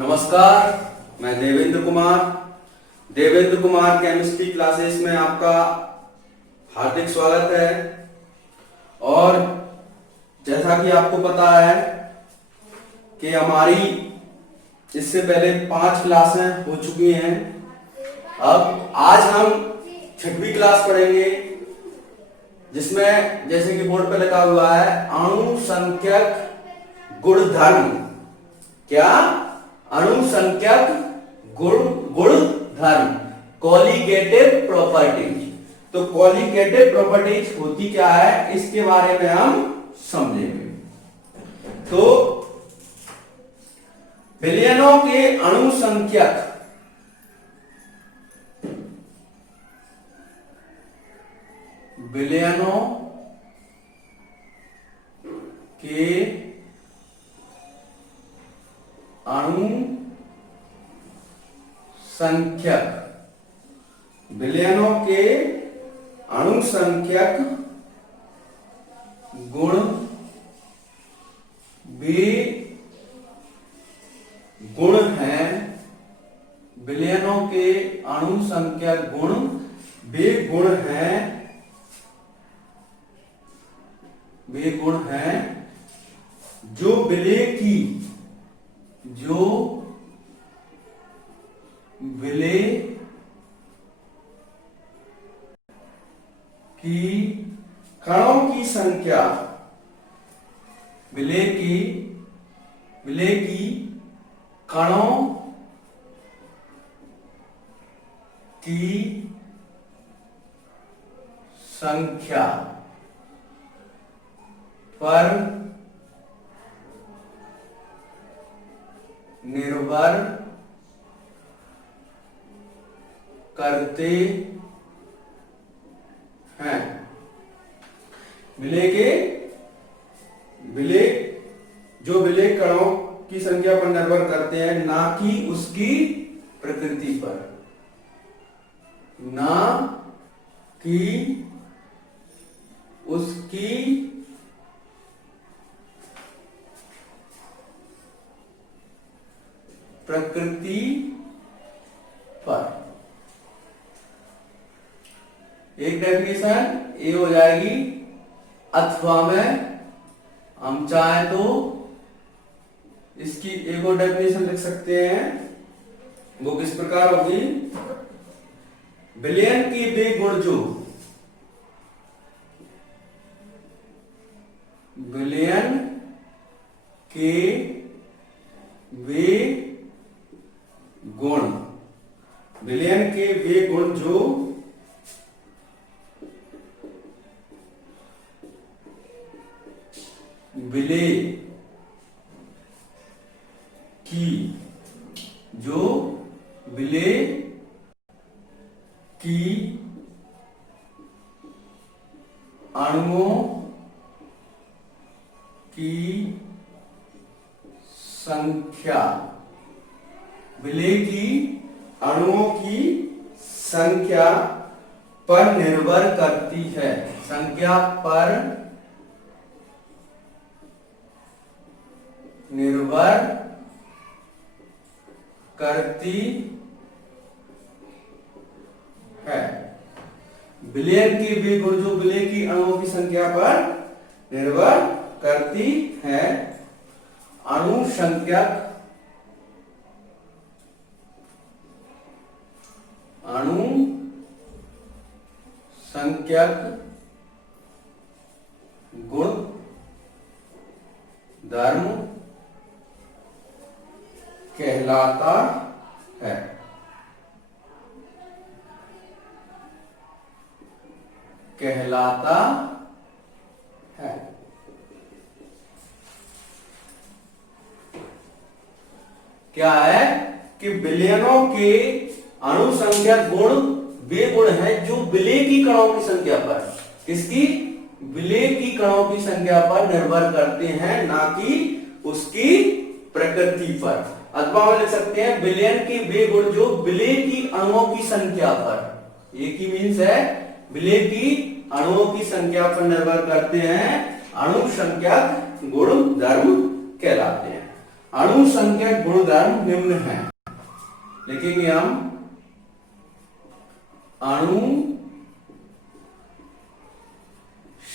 नमस्कार, मैं Devendra Kumar chemistry classes में आपका हार्दिक स्वागत है। और जैसा कि आपको पता है कि हमारी इससे पहले 5 क्लासें हो चुकी हैं। अब आज हम 6वीं क्लास पढ़ेंगे, जिसमें जैसे कि बोर्ड पे लिखा हुआ है अणु संख्यक गुणधर्म। क्या? अणु संख्यक गुणधर्म, कॉलिगेटिव प्रॉपर्टीज। तो कॉलिगेटिव प्रॉपर्टीज होती क्या है, इसके बारे में हम समझेंगे। तो विलयनों के अणु संख्यक विलयनों के अणु संख्यक विलयनों के अणु संख्यक गुण वे गुण हैं। विलयनों के अणु संख्यक गुण वे गुण हैं जो विलय की कणों की संख्या विलय की कणों की संख्या पर निर्भर करते हैं। विलय कणों की संख्या पर निर्भर करते हैं, ना कि उसकी प्रकृति पर। ना कि उसकी प्रकृति पर। एक डेफिनेशन ये हो जाएगी, अथवा में हम चाहे तो इसकी एक और डेफिनेशन लिख सकते हैं। वो किस प्रकार होगी? विलयन के वे गुण जो विलयन के वे गुण विलयन के वे गुण जो विलय की अणुओं की संख्या विलय की अणुओं की संख्या पर निर्भर करती है। संख्या पर निर्भर करती है। विलयन के वे गुण जो विलय की अणुओं की संख्या पर निर्भर करती है। अणु संख्यक गुण धर्म कहलाता है। क्या है कि विलयनों के अणु संख्यक गुण वे गुण हैं जो विलय की कणों की संख्या पर, किसकी? विलय की कणों की संख्या पर निर्भर करते हैं, ना कि उसकी प्रकृति पर। अथवा हम लिख सकते हैं विलयन के वे गुण जो विलय की अणुओं की संख्या पर। एक ही मीन्स है, विलय की अणुओं की संख्या पर निर्भर करते हैं, अणु संख्यक गुण धर्म कहलाते हैं। अणु संख्यक गुणधर्म निम्न है। लिखेंगे हम अणु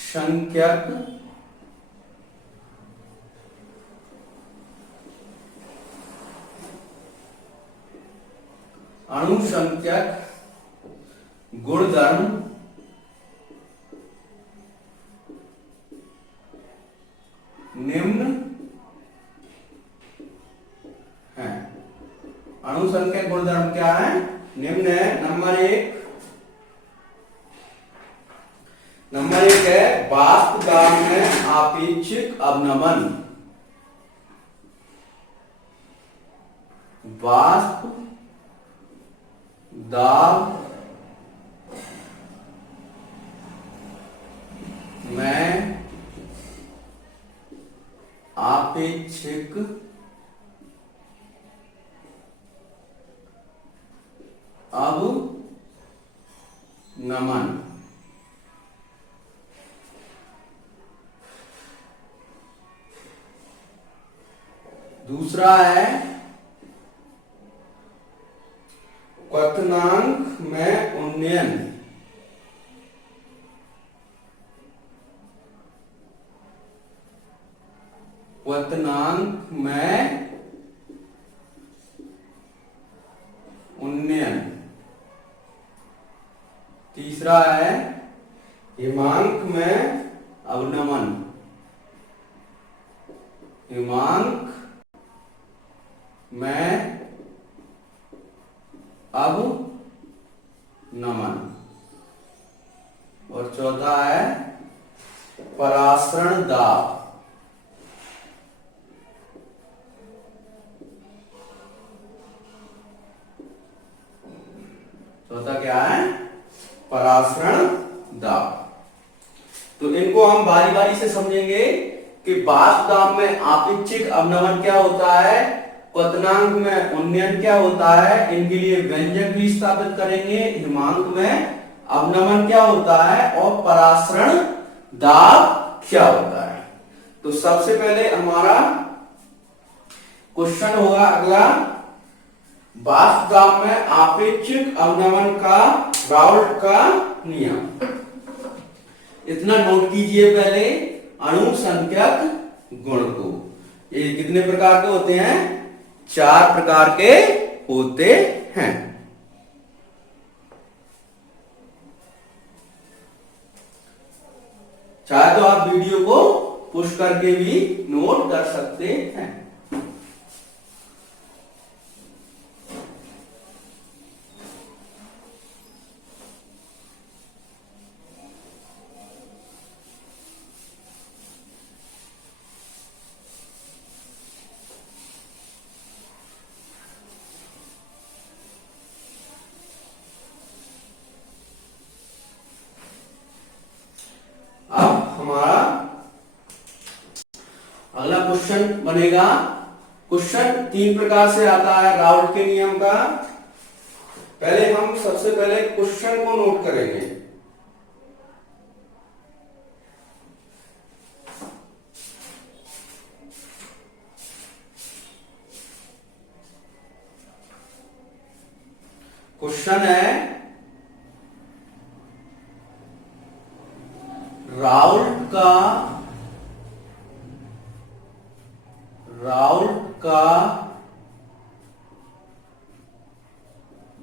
संख्यक गुणधर्म निम्न है। अणु संख्यक गुणधर्म क्या है? निम्न है। नंबर एक है वाष्प दाब में आपेक्षिक अवनमन। वाष्प दाब में आपेक्षिक अवनमन। दूसरा है क्वथनांक में उन्नयन। क्वथनांक में उन्नयन। तीसरा है हिमांक में अवनमन। हिमांक में अवनमन। और चौथा है परासरण दाब। चौथा क्या है? परासरण दाब। तो इनको हम बारी बारी से समझेंगे कि वाष्प दाब में आपेक्षिक अवनमन क्या होता है, क्वथनांक में उन्नयन क्या होता है, इनके लिए व्यंजक भी स्थापित करेंगे, हिमांक में अवनमन क्या होता है और परासरण दाब क्या होता है। तो सबसे पहले हमारा क्वेश्चन होगा अगला, वाष्प दाब में आपेक्षिक अवनमन का राउल्ट का नियम। इतना नोट कीजिए पहले अणु संख्यक गुण को। ये कितने प्रकार के होते हैं? 4 प्रकार के होते हैं। चाहे तो आप वीडियो को पुश करके भी नोट कर सकते हैं। अब हमारा अगला क्वेश्चन बनेगा। क्वेश्चन 3 प्रकार से आता है राउल्ट के नियम का। पहले हम सबसे पहले क्वेश्चन को नोट करेंगे। क्वेश्चन है राउल्ट का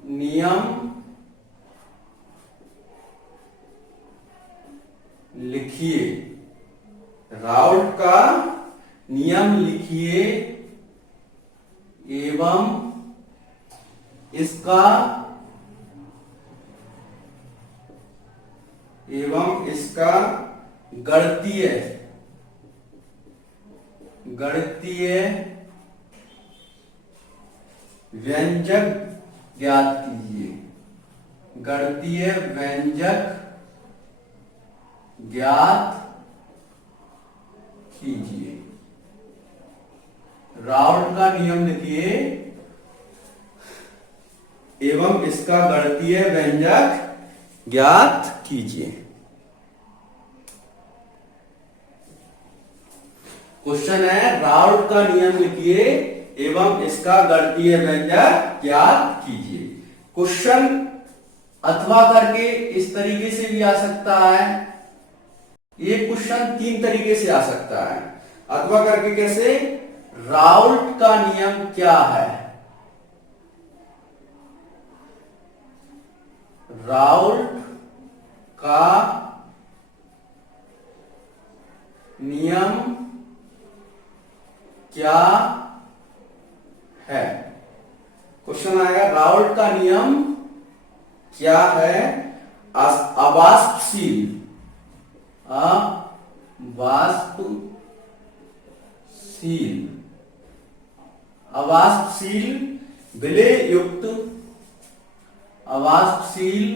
नियम लिखिए। राउल्ट का नियम लिखिए एवं इसका गणितीय व्यंजक ज्ञात कीजिए। गणितीय व्यंजक ज्ञात कीजिए। राउल्ट का नियम लिखिए एवं इसका गणितीय व्यंजक ज्ञात कीजिए। क्वेश्चन है राउल्ट का नियम लिखिए एवं इसका गणितीय व्यंजक ज्ञात कीजिए। क्वेश्चन अथवा करके इस तरीके से भी आ सकता है। ये क्वेश्चन 3 तरीके से आ सकता है। अथवा करके कैसे? राउल्ट का नियम क्या है? राउल्ट का नियम क्या है? क्वेश्चन आएगा राउल्ट का नियम क्या है? अवाष्पशील अवाष्पशील विलेय युक्त अवाष्पशील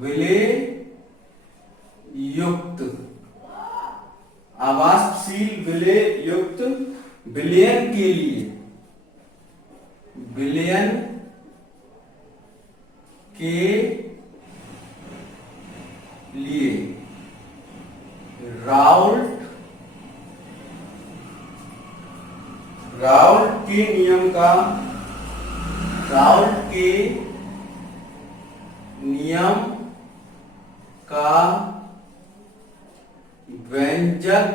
विलेय युक्त अवाष्पशील विलेय युक्त विलयन के लिए विलयन के लिए राउल्ट के नियम का राउल्ट के नियम का व्यंजक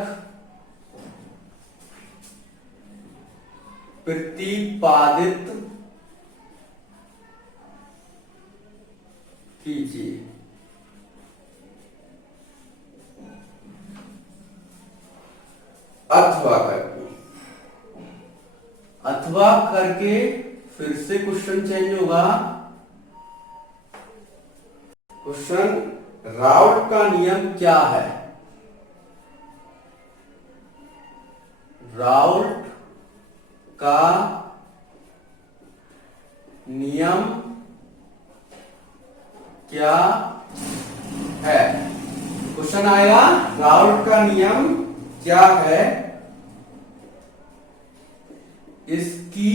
प्रतिपादित कीजिए। अथवा करके फिर से क्वेश्चन चेंज होगा। क्वेश्चन राउल्ट का नियम क्या है? राउल्ट का नियम क्या है? क्वेश्चन आएगा राउल्ट का नियम क्या है? इसकी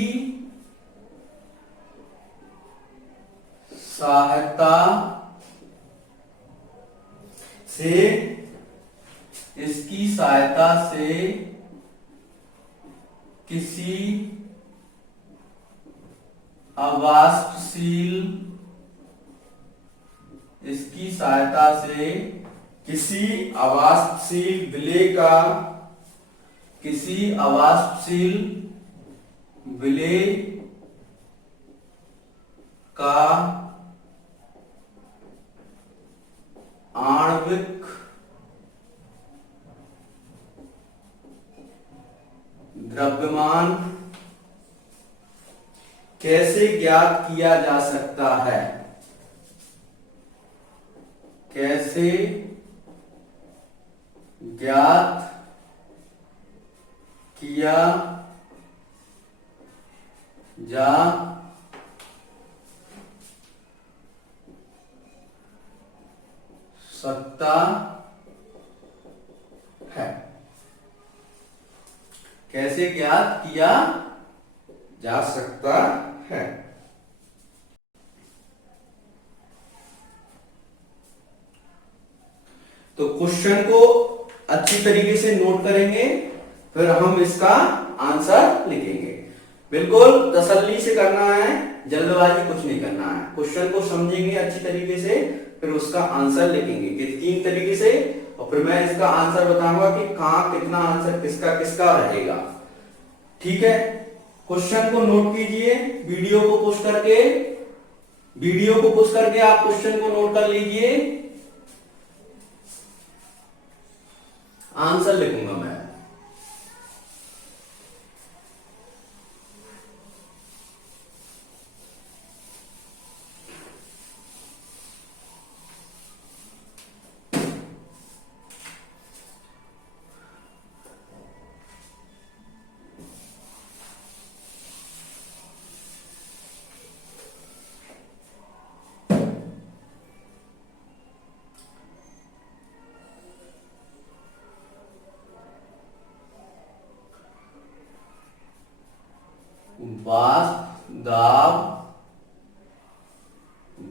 सहायता से किसी अवाष्पशील विलेय का आणविक द्रव्यमान कैसे ज्ञात किया जा सकता है? कैसे ज्ञात किया जा सकता है? कैसे ज्ञात किया जा सकता है? तो क्वेश्चन को अच्छी तरीके से नोट करेंगे, फिर हम इसका आंसर लिखेंगे। बिल्कुल तसल्ली से करना है, जल्दबाजी कुछ नहीं करना है। क्वेश्चन को समझेंगे अच्छी तरीके से, फिर उसका आंसर लिखेंगे कि 3 तरीके से, और फिर मैं इसका आंसर बताऊंगा कि कहां कितना आंसर किसका किसका रहेगा। ठीक है, क्वेश्चन को नोट कीजिए। वीडियो को पुश करके आप क्वेश्चन को नोट कर लीजिए। आंसर लिखूंगा मैं।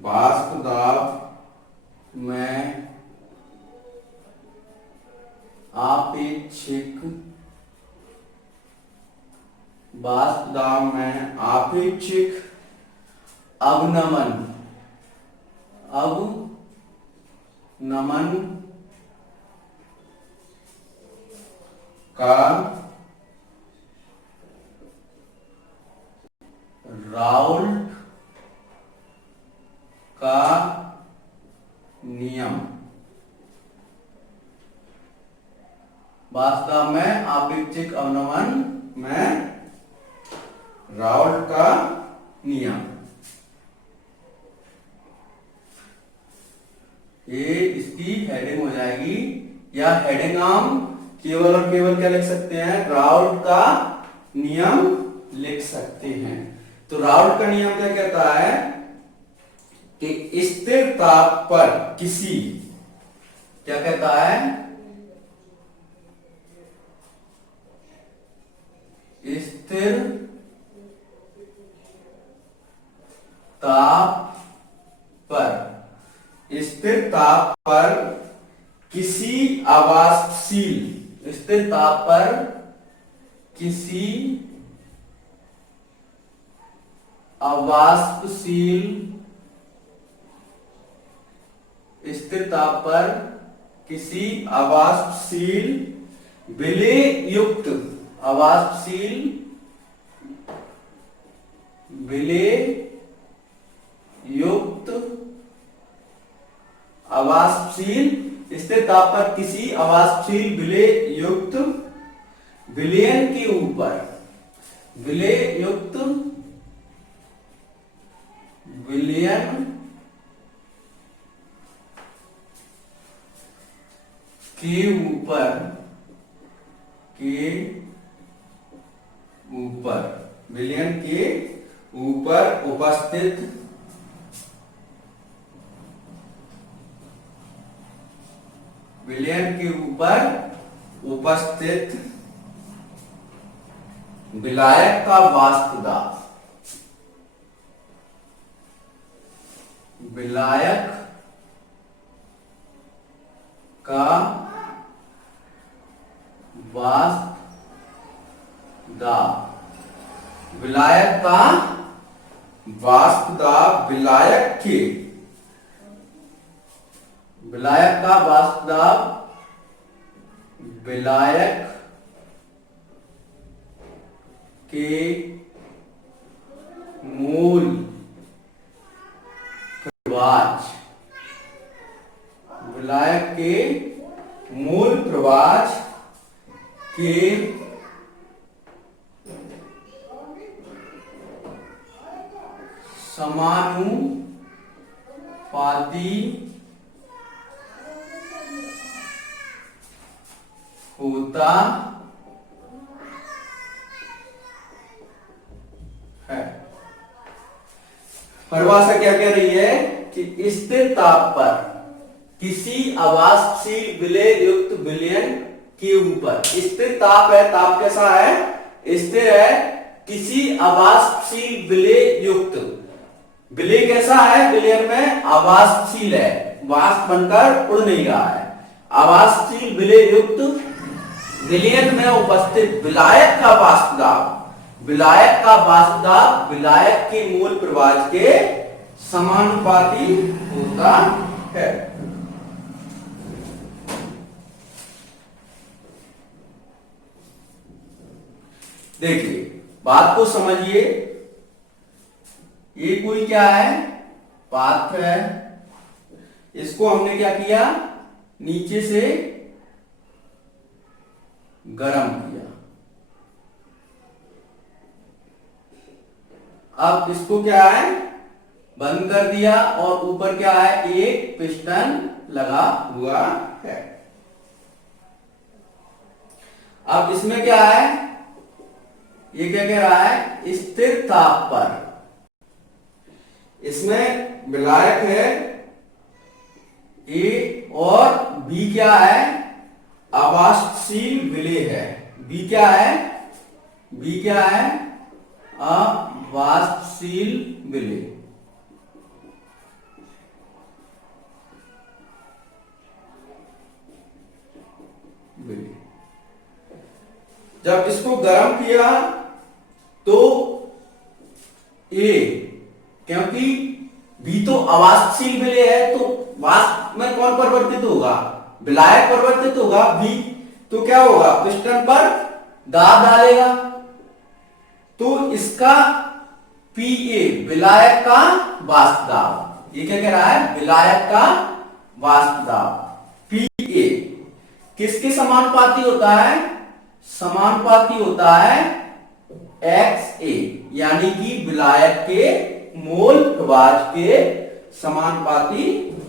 वाष्प दाब में आपेक्षिक वाष्प दाब में आपेक्षिक अवनमन का राउल्ट का नियम। वास्तव में आपेक्षिक अवनमन में राउल्ट का नियम, ये इसकी हेडिंग हो जाएगी। या हेडिंग हम केवल और केवल क्या लिख सकते हैं, राउल्ट का नियम लिख सकते हैं। तो राउल्ट का नियम क्या कहता है कि स्थिर ताप पर किसी, क्या कहता है, स्थिर ताप पर, स्थिर ताप पर किसी अवाष्पशील, स्थिर ताप पर किसी अवाष्पशील, स्थिर ताप पर किसी अवाष्पशील विलेय युक्त, अवाष्पशील विलेय युक्त, अवाष्पशील स्थिर ताप पर किसी अवाष्पशील विलेय युक्त विलयन के ऊपर, विलेय युक्त विलयन के ऊपर, विलयन के ऊपर उपस्थित विलयन के ऊपर उपस्थित विलायक का वाष्प दाब, विलायक का वाष्प दाब, विलायक का वाष्प दाब, विलायक के, विलायक का वाष्प दाब, विलायक के मूल प्रवाच, विलायक के मूल प्रवाच के समानुपाती होता है। परिभाषा क्या कह रही है कि स्थिर ताप पर किसी अवाष्पशील विलेय युक्त विलयन के ऊपर, स्थिर ताप है, ताप कैसा है, स्थिर है, किसी अवाष्पशील विलेय युक्त, विलेय कैसा है, विलयन में अवाष्पशील है, वाष्प बनकर उड़ नहीं रहा है, अवाष्पशील विलेय युक्त विलयन में उपस्थित विलायक का वाष्प दाब, विलायक का वाष्प दाब विलायक के मूल प्रवाच के समानुपाती होता है। देखिए बात को समझिए, ये कोई क्या है, पात्र है, इसको हमने क्या किया, नीचे से गरम किया, अब इसको क्या है, बंद कर दिया और ऊपर क्या है, एक पिस्टन लगा हुआ है। अब इसमें क्या है, ये क्या कह रहा है, स्थिर ताप पर, इसमें विलायक है ए और बी क्या है, अवाष्पशील विलेय है, बी क्या है, बी क्या है, अवाष्पशील विलेय। विलेय। जब इसको गर्म किया तो ए, क्योंकि बी तो अवाष्पशील विलेय है, तो वाष्प में कौन परिवर्तित होगा? विलायक परिवर्तित होगा बी। तो क्या होगा? पिस्टन पर दाब डालेगा, तो इसका पीए विलायक का वाष्प दाब, ये क्या कह रहा है? विलायक का वाष्प दाब पीए किसके समानुपाती होता है? समानुपाती होता है एक्स ए, यानी कि विलायक के मोल प्रवाह के समानुपाती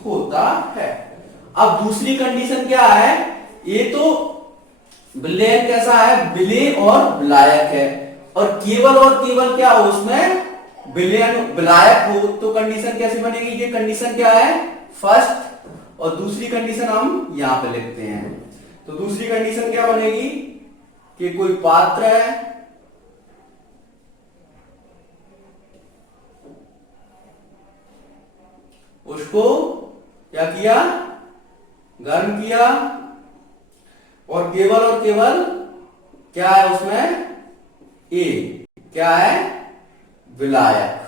होता है। अब दूसरी कंडीशन क्या है? ये तो विलेय कैसा है? विलेय और विलायक है, और केवल क्या हो उसमें? विलायक हो, तो कंडीशन कैसे बनेगी? ये कंडीशन क्या है? फर्स्ट। और दूसरी कंडीशन हम यहां पे लिखते हैं। तो दूसरी कंडीशन क्या बनेगी कि कोई पात्र है, उसको क्या किया? गर्म किया, और केवल क्या है उसमें? ए क्या है? विलायक।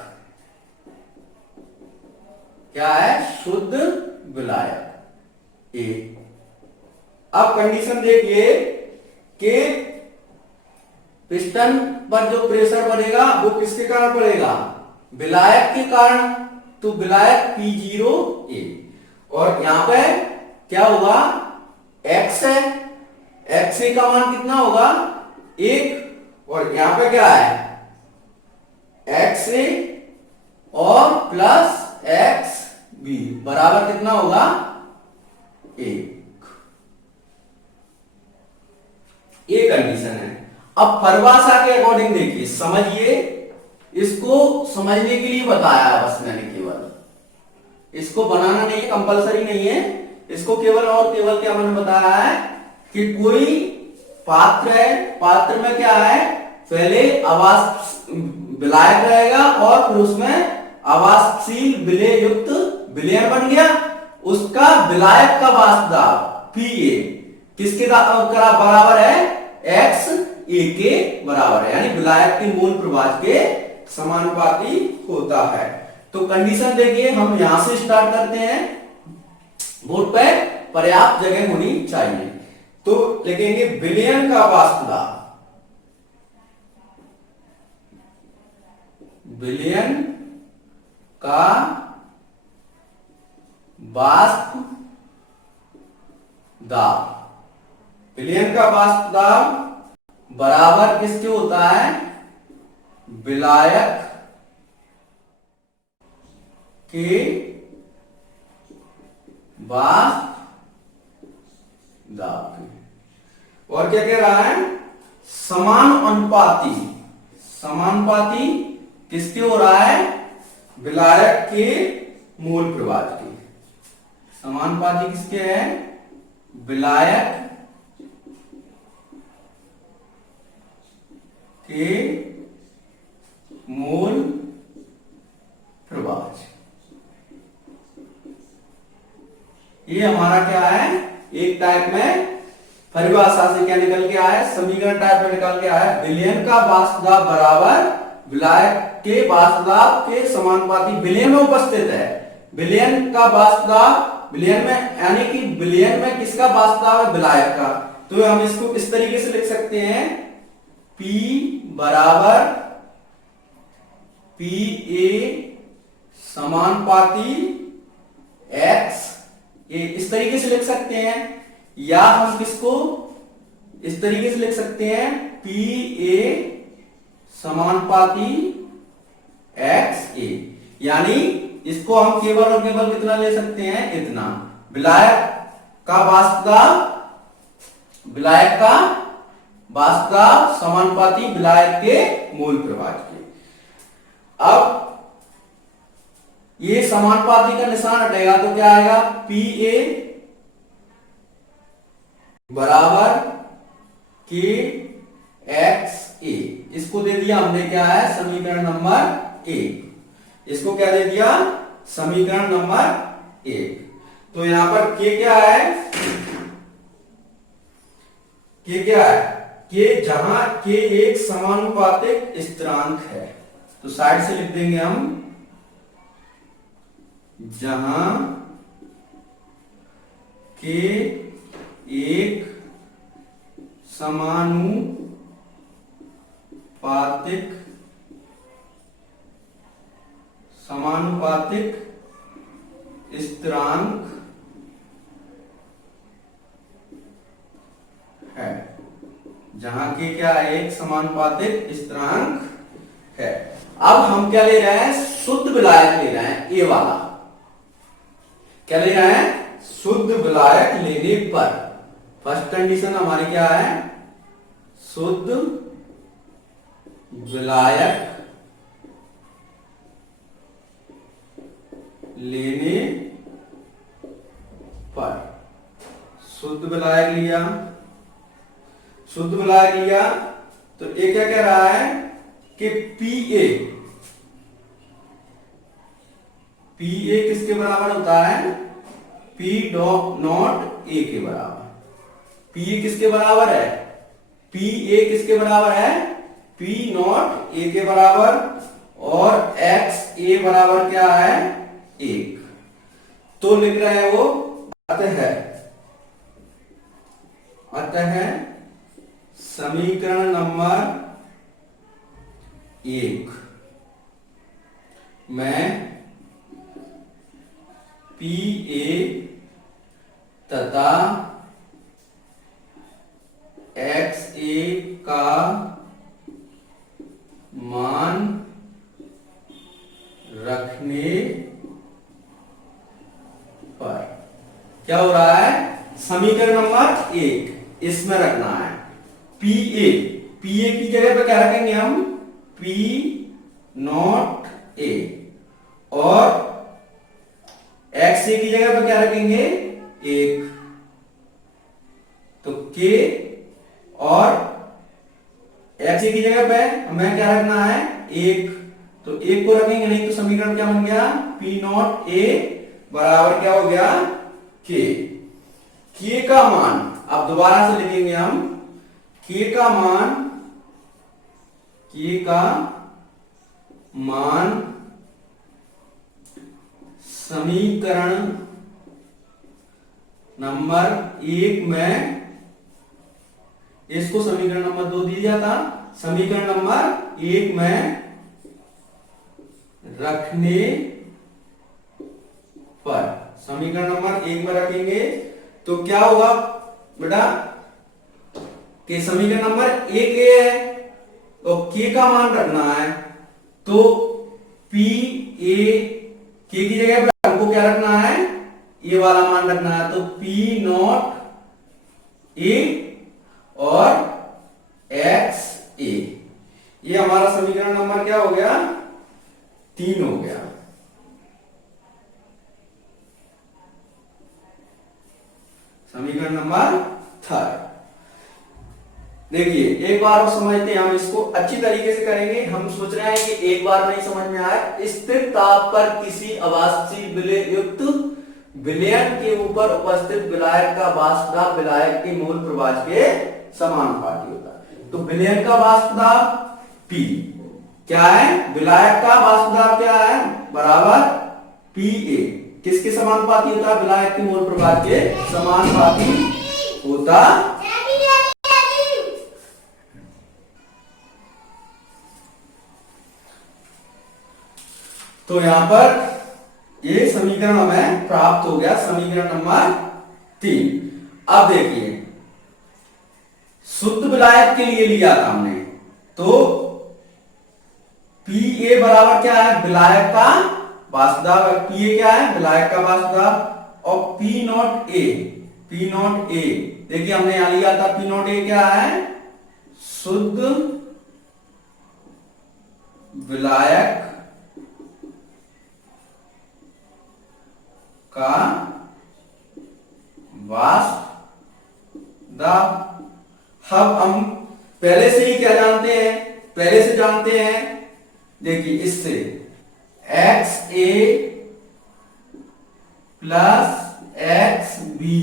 क्या है? शुद्ध विलायक ए। अब कंडीशन देखिए कि पिस्टन पर जो प्रेशर पड़ेगा वो किसके कारण पड़ेगा? विलायक के कारण। तो विलायक P0A, और यहां पे क्या होगा? X है, XA का मान कितना होगा? 1, और यहां पे क्या है? XA और प्लस XB बराबर कितना होगा? 1। ये कंडीशन है। अब परिभाषा के अकॉर्डिंग देखिए, समझिए, इसको समझने के लिए बताया है बस मैंने, केवल इसको बनाना नहीं है, कंपलसरी नहीं है। इसको केवल और केवल क्या मैंने बताया है कि कोई पात्र है, पात्र में क्या है? पहले विलायक रहेगा, और फिर उसमें अवाष्पशील विलेय युक्त विलेयन बन गया। उसका विलायक का वाष्प दाब पीए किसके बराबर है? एक्स ए के बराबर है, यानी विलायक के मोल प्रवाह के समानुपाती होता है। तो कंडीशन देखिए, हम यहां से स्टार्ट करते हैं। बोर्ड पे पर्याप्त जगह होनी चाहिए। तो लिखेंगे विलेयन का वाष्प दाब, विलेयन का वाष्प दाब, विलेयन का वाष्प दाब बराबर किसके होता है? विलायक के वाष्प दाब के। और क्या कह रहा है? समानुपाती, समानुपाती किसके हो रहा है? विलायक के मोल प्रवाह के। समानुपाती किसके है? विलायक के मोल प्रवाह। ये हमारा क्या है? एक टाइप में परिभाषा से क्या निकल के आया? समीकरण टाइप में निकल के आया। विलेयन का वाष्प दाब बराबर विलायक के वाष्प दाब के समानुपाती विलेयन में उपस्थित है। विलेयन का वाष्प दाब, विलेयन में यानी कि विलेयन में किसका वाष्प दाब है? विलायक का। तो हम इसको इस तरीके से लिख सकते हैं, P बराबर PA समानुपाती X, ये इस तरीके से लिख सकते हैं। या हम किसको इस तरीके से लिख सकते हैं, PA समानुपाती XA, यानी इसको हम केवल और केवल कितना ले सकते हैं? इतना। विलायक का वाष्प दाब, विलायक का वाष्प दाब समानुपाती विलायक के मोल प्रवाह के। अब ये समानुपाती का निशान हटेगा तो क्या आएगा? PA बराबर के XA। इसको दे दिया हमने क्या है? समीकरण नंबर 1। इसको क्या दे दिया? समीकरण नंबर 1। तो यहां पर K क्या है? के क्या है, के जहां के एक समानुपातिक स्थिरांक है, तो साइड से लिख देंगे हम, जहां के एक समानुपातिक स्थिरांक है, जहां के क्या एक समानुपातिक स्थिरांक है। अब हम क्या ले रहे हैं, शुद्ध विलायक ले रहे हैं, ए वाला क्या ले रहे हैं, शुद्ध विलायक लेने पर फर्स्ट कंडीशन हमारी क्या है, शुद्ध विलायक लेने पर, शुद्ध विलायक लिया, शुद्ध विलायक लिया तो ये क्या कह रहा है कि पी ए किसके बराबर होता है, पी नॉट ए के बराबर। पी ए किसके बराबर है, पी ए किसके बराबर है, पी नॉट ए के बराबर, और एक्स ए बराबर क्या है, एक। तो लिख रहे हैं वो, अतः समीकरण नंबर 1 में पी ए तथा एक्स ए का मान रखने पर क्या हो रहा है, समीकरण नंबर 1 इसमें रखना है पी ए की जगह पे क्या रखेंगे हम, पी नॉट ए, और एक्स ए की जगह पे क्या रखेंगे, 1। तो के और एक्स ए की जगह पे हमें क्या रखना है, 1। तो 1 को रखेंगे, नहीं तो समीकरण क्या बन गया, पी नॉट ए बराबर क्या हो गया, के। के का मान अब दोबारा से लिखेंगे हम, के का मान समीकरण नंबर 1 में, इसको समीकरण नंबर 2 दिया था, समीकरण नंबर 1 में रखने पर, समीकरण नंबर 1 में रखेंगे तो क्या होगा बेटा, कि समीकरण नंबर 1 है तो के का मान रखना है, तो पी ए, के की जगह पे हमको क्या रखना है, ए वाला मान रखना है, तो पी नॉट ए और एक्स ए, ये हमारा समीकरण नंबर क्या हो गया, 3 हो गया। समीकरण नंबर 3। देखिए एक बार और समझते हैं, हम इसको अच्छी तरीके से करेंगे। हम सोच रहे हैं कि एक बार नहीं समझ में आए, स्थिर ताप पर किसी अवाष्पशील विलय युक्त विलयन के ऊपर उपस्थित विलायक का वाष्प दाब विलायक के मूल प्रवाह के समानुपाती होता है। तो विलयन का वाष्प दाब P क्या है, विलायक का वाष्प दाब क्या है, बराबर PA किसके समानुपाती होता है, विलायक के मूल प्रवाह के समानुपाती होता। तो यहां पर ये समीकरण हमें प्राप्त हो गया, समीकरण नंबर 3। अब देखिए शुद्ध विलायक के लिए लिया था हमने, तो पी ए बराबर क्या है, विलायक का वाष्प दाब, पी ए क्या है, विलायक का वाष्प दाब, और पी नॉट ए देखिए हमने यहां लिया था, पी नॉट ए क्या है, शुद्ध विलायक का वाष्प दाब। अब हम पहले से ही क्या जानते हैं, पहले से जानते हैं, देखिए इससे एक्स ए प्लस एक्स बी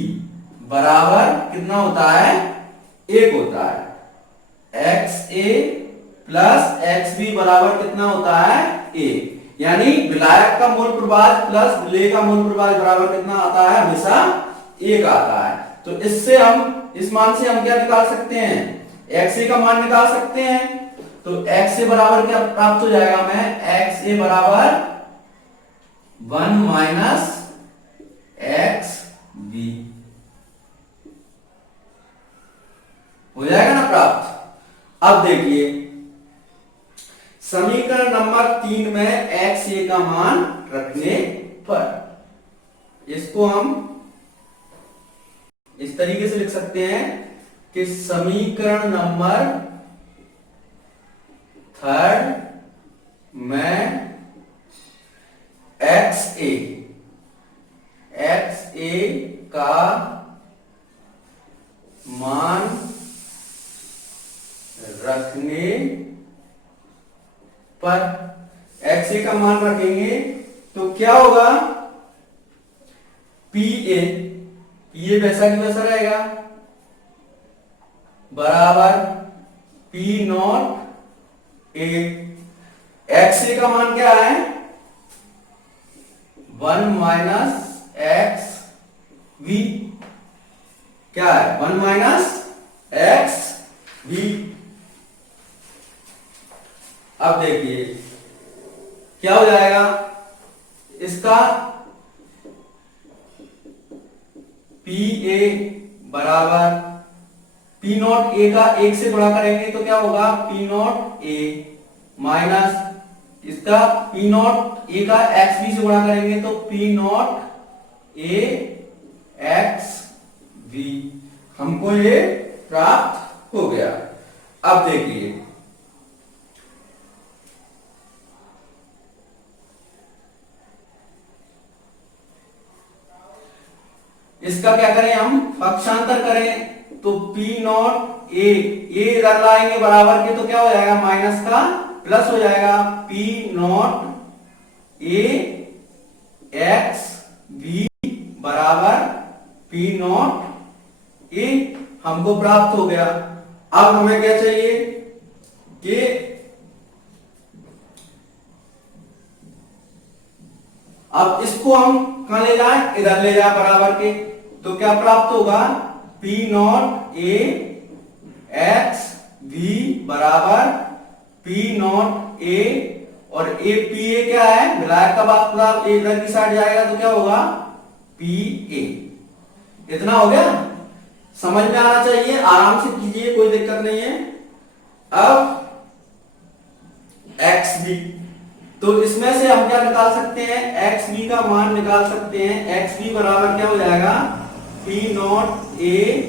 बराबर कितना होता है, एक होता है। एक्स ए प्लस एक्स बी बराबर कितना होता है? एक। यानी विलायक का मूल प्रभाज प्लस विलेय का मूल प्रभाज बराबर कितना आता है? हमेशा एक आता है। तो इससे हम, इस मान से हम क्या निकाल सकते हैं? एक्स ए का मान निकाल सकते हैं। तो एक्स ए बराबर क्या प्राप्त हो जाएगा? मैं एक्स ए बराबर 1 माइनस एक्स बी हो जाएगा ना प्राप्त। अब देखिए समीकरण नंबर 3 में एक्स ए का मान रखने पर इसको हम इस तरीके से लिख सकते हैं कि समीकरण नंबर 3 में एक्स ए का मान रखने पर, एक्स ए का मान रखेंगे तो क्या होगा? पी ए वैसा की वैसा रहेगा बराबर पी नॉट ए। एक्स ए का मान क्या है? 1 माइनस एक्स वी। क्या है? 1 माइनस एक्स वी। अब देखिए क्या हो जाएगा इसका? पी ए बराबर पी नॉट ए का एक से गुणा करेंगे तो क्या होगा? पी नॉट ए माइनस इसका पी नॉट ए का एक्स बी से गुणा करेंगे तो P naught A X B. हमको ये प्राप्त हो गया। अब देखिए इसका क्या करें? हम पक्षांतर करें तो P नॉट ए इधर लाएंगे बराबर के तो क्या हो जाएगा? माइनस का प्लस हो जाएगा। P naught A X B बराबर P नॉट ए हमको प्राप्त हो गया। अब हमें क्या चाहिए कि अब इसको हम कहां ले जाएं? इधर ले जाए बराबर के तो क्या प्राप्त होगा? P naught A X B बराबर P नॉट ए और ए पी ए क्या है? विलायक का वास्तव इधर की साइड जाएगा तो क्या होगा? P A. इतना हो गया, समझ में आना चाहिए। आराम से कीजिए, कोई दिक्कत नहीं है। अब एक्स बी, तो इसमें से हम क्या निकाल सकते हैं? एक्स बी का मान निकाल सकते हैं। एक्स बी बराबर क्या हो जाएगा? P naught A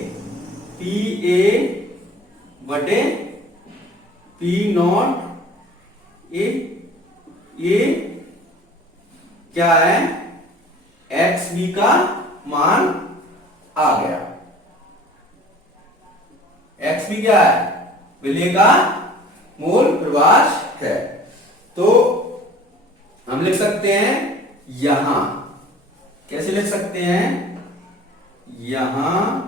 P A बटे पी नॉट ए। ये क्या है? एक्स बी का मान आ गया। एक्स बी क्या है? विलेय का मूल प्रभाज है। तो हम लिख सकते हैं यहां, कैसे लिख सकते हैं? यहां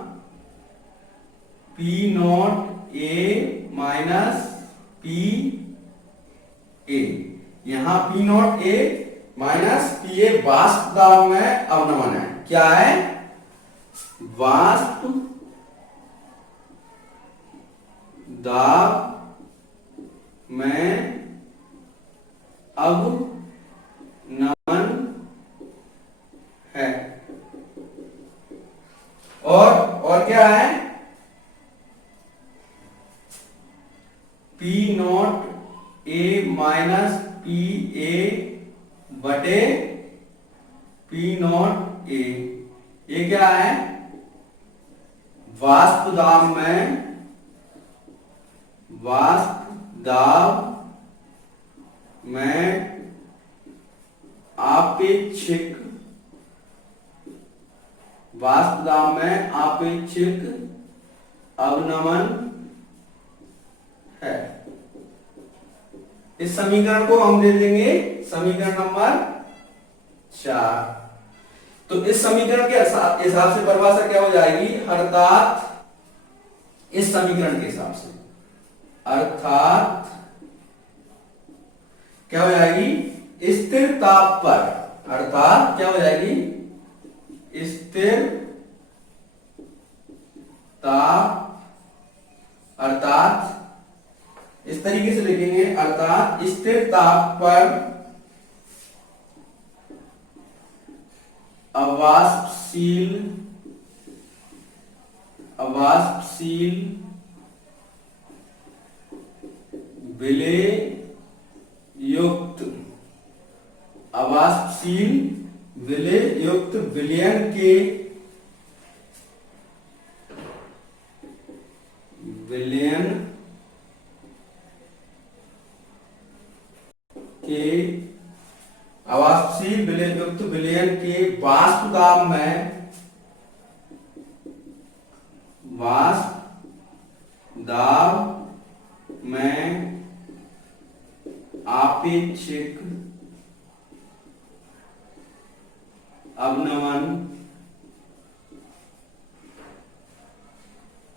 P naught A minus P ए, यहां P naught A minus P ए वाष्प दाब में अवनमन है। क्या है? वाष्प दाब में अवनमन है। और क्या है? P naught A minus P A बटे P नॉट ए। ये क्या है? वाष्प दाब में आपेक्षिक अवनमन है। इस समीकरण को हम दे देंगे समीकरण नंबर 4। तो इस समीकरण के हिसाब से परिभाषा क्या हो जाएगी? अर्थात इस समीकरण के हिसाब से, अर्थात क्या हो जाएगी स्थिर ताप पर, अर्थात क्या हो जाएगी स्थिर ताप, अर्थात इस तरीके से लिखेंगे, अर्थात स्थिर ताप पर अवाष्पशील विलेय युक्त अवाष्पशील विलेय युक्त विलयन के अवाष्पशील विलय युक्त विलयन के वाष्प दाब में आपेक्षिक अवनमन,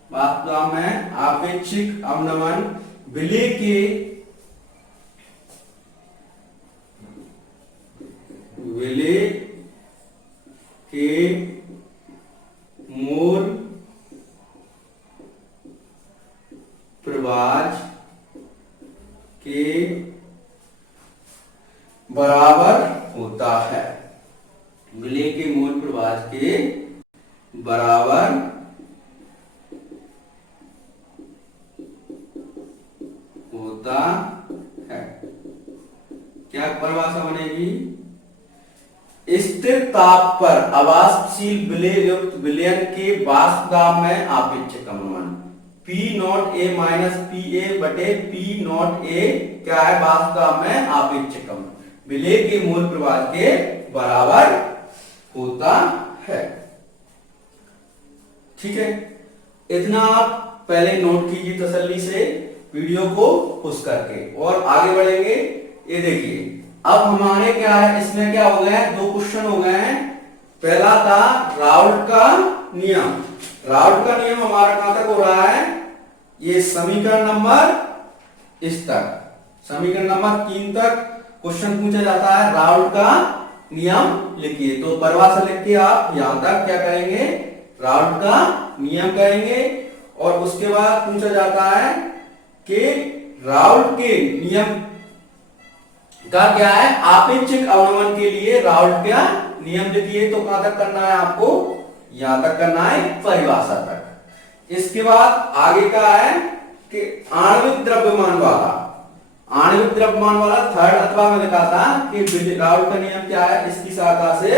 वाष्प दाब में आपेक्षिक अवनमन विलेय के मोल प्रवाह के बराबर होता है, विलेय के मोल प्रवाह के बराबर होता है। क्या परिभाषा बनेगी? स्थिर ताप पर अवाष्पशील विलेय युक्त विलयन के वाष्प दाब में आपेक्षिक अवनमन, P not A minus P A बटे P नॉट A क्या है? वाष्प दाब में आपेक्षिक अवनमन विलेय के मोल प्रवाह के बराबर होता है। ठीक है, इतना आप पहले नोट कीजिए तसल्ली से वीडियो को पुश करके, और आगे बढ़ेंगे। ये देखिए अब हमारे क्या है, इसमें क्या हो गया है, दो क्वेश्चन हो गए हैं। पहला था राउल्ट का नियम। राउल्ट का नियम हमारा कहां तक हो रहा है? ये समीकरण नंबर इस तक, समीकरण नंबर 3 तक क्वेश्चन पूछा जाता है। राउल्ट का नियम लिखिए, तो परिभाषा लिख के आप यहां तक क्या करेंगे? राउल्ट का नियम करेंगे। और उसके बाद पूछा जाता है कि राउल्ट के नियम का क्या है? आपेक्षिक अवनमन के लिए राउल्ट का नियम लिखिए। तो कहां तक करना है आपको? यहां तक करना है, परिभाषा तक। इसके बाद आगे का है कि आणविक द्रव्यमान वाला थर्ड अथवा में लिखा था कि राउल्ट का नियम क्या है? इसकी सहायता से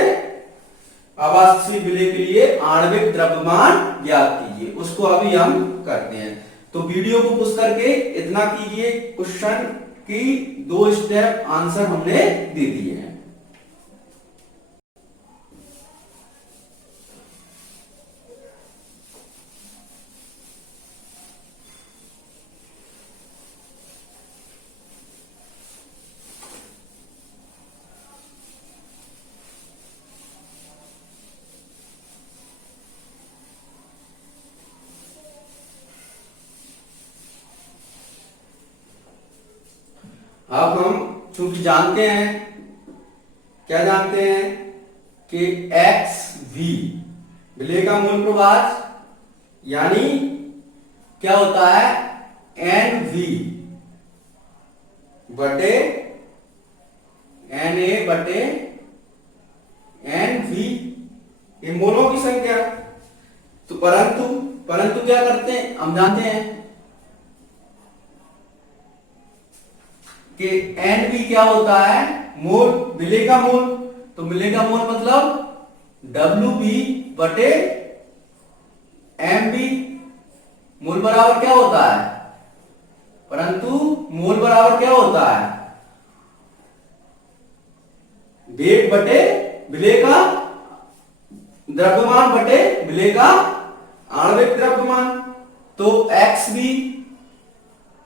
अवाष्पशील विलेय के लिए आणविक द्रव्यमान ज्ञात कीजिए। उसको अभी हम करते हैं। तो वीडियो को पुश करके इतना कीजिए, क्वेश्चन की 2 स्टेप आंसर हमने दे दिए हैं। अब हम चूंकि जानते हैं, क्या जानते हैं कि एक्स वी विलेय का मूल प्रवाह यानी क्या होता है? एन वी बटे एन ए बटे एन वी, ये मोलों की संख्या। तो परंतु क्या करते हैं? हम जानते हैं कि एन बी क्या होता है? मोल, विलेय का मोल। तो विलेय का मोल मतलब डब्ल्यू बी बटे एम बी। मोल बराबर क्या होता है? परंतु मोल बराबर क्या होता है? वेग बटे विलेय का द्रव्यमान बटे विलेय का आणविक द्रव्यमान। तो एक्स बी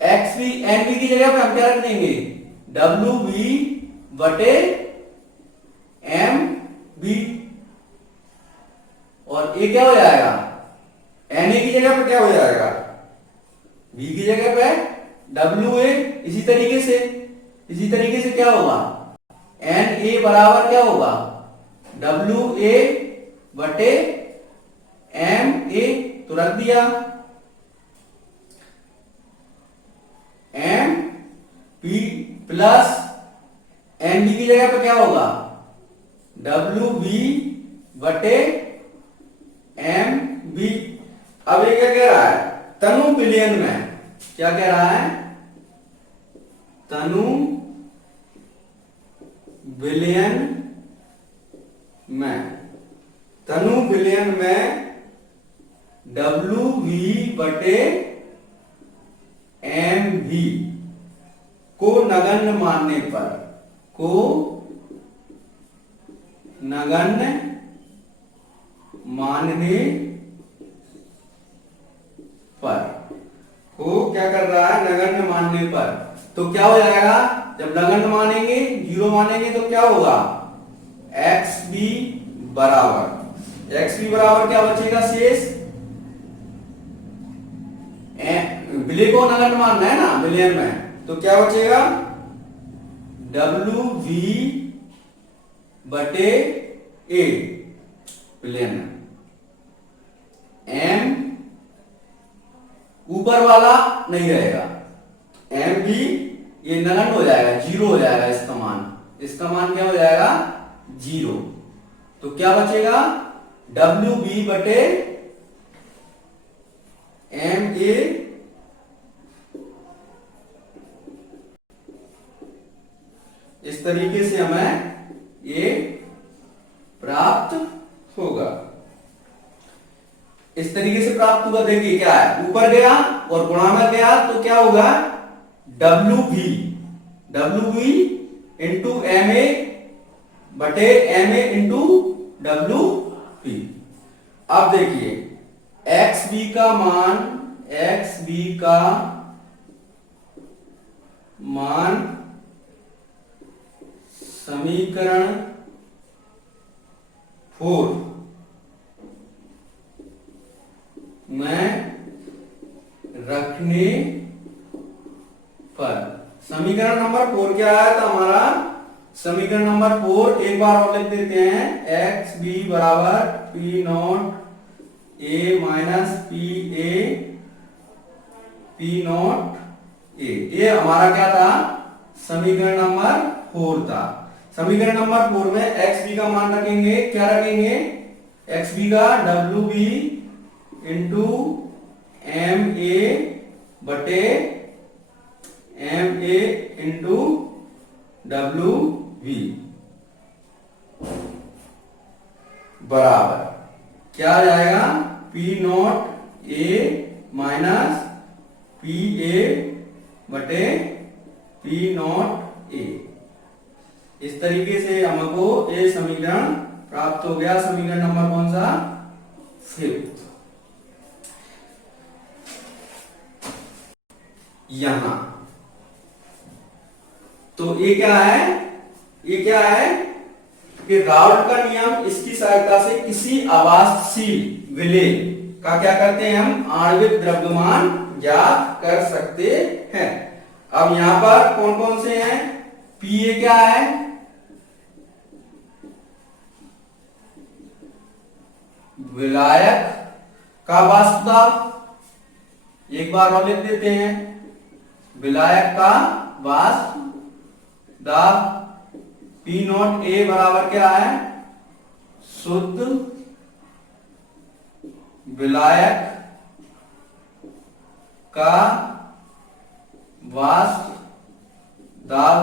एन बी की जगह पे हम क्या रख देंगे? डब्ल्यू बी बटे एम बी, और ये क्या हो जाएगा? एन ए की जगह पे क्या हो जाएगा? v की जगह पे डब्ल्यू ए। इसी तरीके से क्या होगा, एन ए बराबर क्या होगा, डब्ल्यू ए बटे एम ए। तो रख दिया, M P plus M B की जगह पे क्या होगा, डब्ल्यू बी बटे एम बी। अब ये क्या कह रहा है, तनु विलयन में, क्या कह रहा है, तनु विलयन में डब्ल्यू वी बटे एम वी को नगण्य मानने पर को क्या कर रहा है, नगण्य मानने पर। तो क्या हो जाएगा, जब नगण्य मानेंगे, जीरो मानेंगे, तो क्या होगा, एक्स बी बराबर क्या बचेगा शेष, विलय को नगण्य मानना है ना विलयन में, तो क्या बचेगा, डब्ल्यू वी बटे ए विलयन में, एम ऊपर वाला नहीं रहेगा, एम भी ये नगण्य हो जाएगा, जीरो हो जाएगा, इसका मान क्या हो जाएगा, जीरो। तो क्या बचेगा, डब्ल्यू बी बटे एम ए इस तरीके से हमें ये प्राप्त होगा। इस तरीके से प्राप्त होगा। देखिए क्या है, ऊपर गया और गुणा में गया तो क्या होगा, W V into M A बटे M A into W P. अब देखिए एक्स बी का मान समीकरण 4 में रखने पर, समीकरण नंबर 4 क्या है, तो हमारा समीकरण नंबर 4 एक बार और लिख देते हैं, एक्स बी बराबर P naught A minus P naught ए। ये हमारा क्या था, समीकरण नंबर 4 था। समीकरण नंबर 4 में एक्स बी का मान रखेंगे, क्या रखेंगे, एक्स बी का W B into M A बटे M A into W V बराबर क्या आ जाएगा, P naught A minus P A बटे पी नॉट ए। इस तरीके से हमको ये समीकरण प्राप्त हो गया। समीकरण नंबर कौन सा, 5th। यहां तो ये क्या है कि राउल्ट का नियम, इसकी सहायता से किसी आवासशील विलय का क्या करते हैं, हम आणविक द्रव्यमान ज्ञात कर सकते हैं। अब यहां पर कौन कौन से हैं, पी ए क्या है, विलायक का वाष्प दाब, एक बार और लिख देते हैं, विलायक का वाष्प दाब, पी नॉट ए बराबर क्या है, शुद्ध विलायक का वाष्प दाब।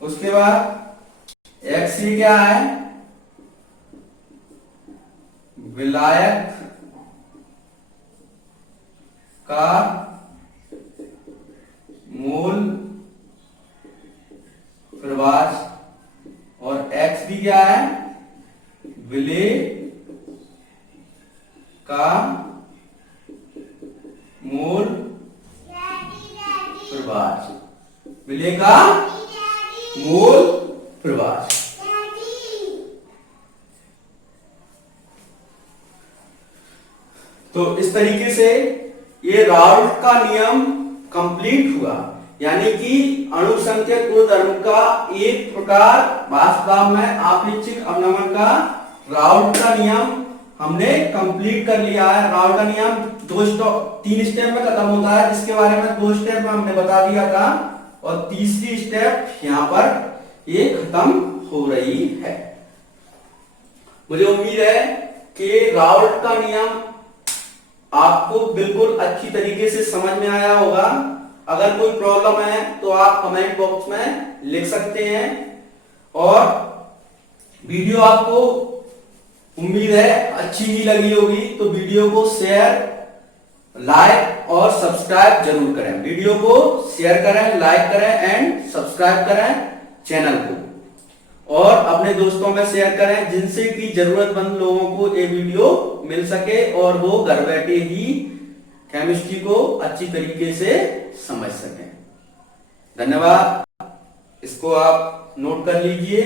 उसके बाद एक्स सी क्या है, विलायक का मूल प्रवास, और एक्स भी क्या है, विलय का मूल प्रवास, विलय का मूल प्रवास। तो इस तरीके से ये राउल्ट का नियम कंप्लीट हुआ, यानी कि अणुसंख्यक गुणधर्म का एक प्रकार वास्तव में आपेक्षिक अवनमन का राउल्ट का नियम हमने कंप्लीट कर लिया है। राउल्ट का नियम 3 स्टेप में खत्म होता है, जिसके बारे में 2 स्टेप में हमने बता दिया था, और तीसरी स्टेप यहां पर ये खत्म हो रही है। मुझे उम्मीद है कि राउल्ट का नियम आपको बिल्कुल अच्छी तरीके से समझ में आया होगा। अगर कोई प्रॉब्लम है तो आप कमेंट बॉक्स में लिख सकते हैं, और वीडियो आपको उम्मीद है अच्छी ही लगी होगी, तो वीडियो को शेयर, लाइक और सब्सक्राइब जरूर करें। वीडियो को शेयर करें, लाइक करें एंड सब्सक्राइब करें चैनल को, और अपने दोस्तों में शेयर करें जिनसे कि जरूरतमंद लोगों को ये वीडियो मिल सके और वो घर बैठे ही केमिस्ट्री को अच्छी तरीके से समझ सकें। धन्यवाद। इसको आप नोट कर लीजिए।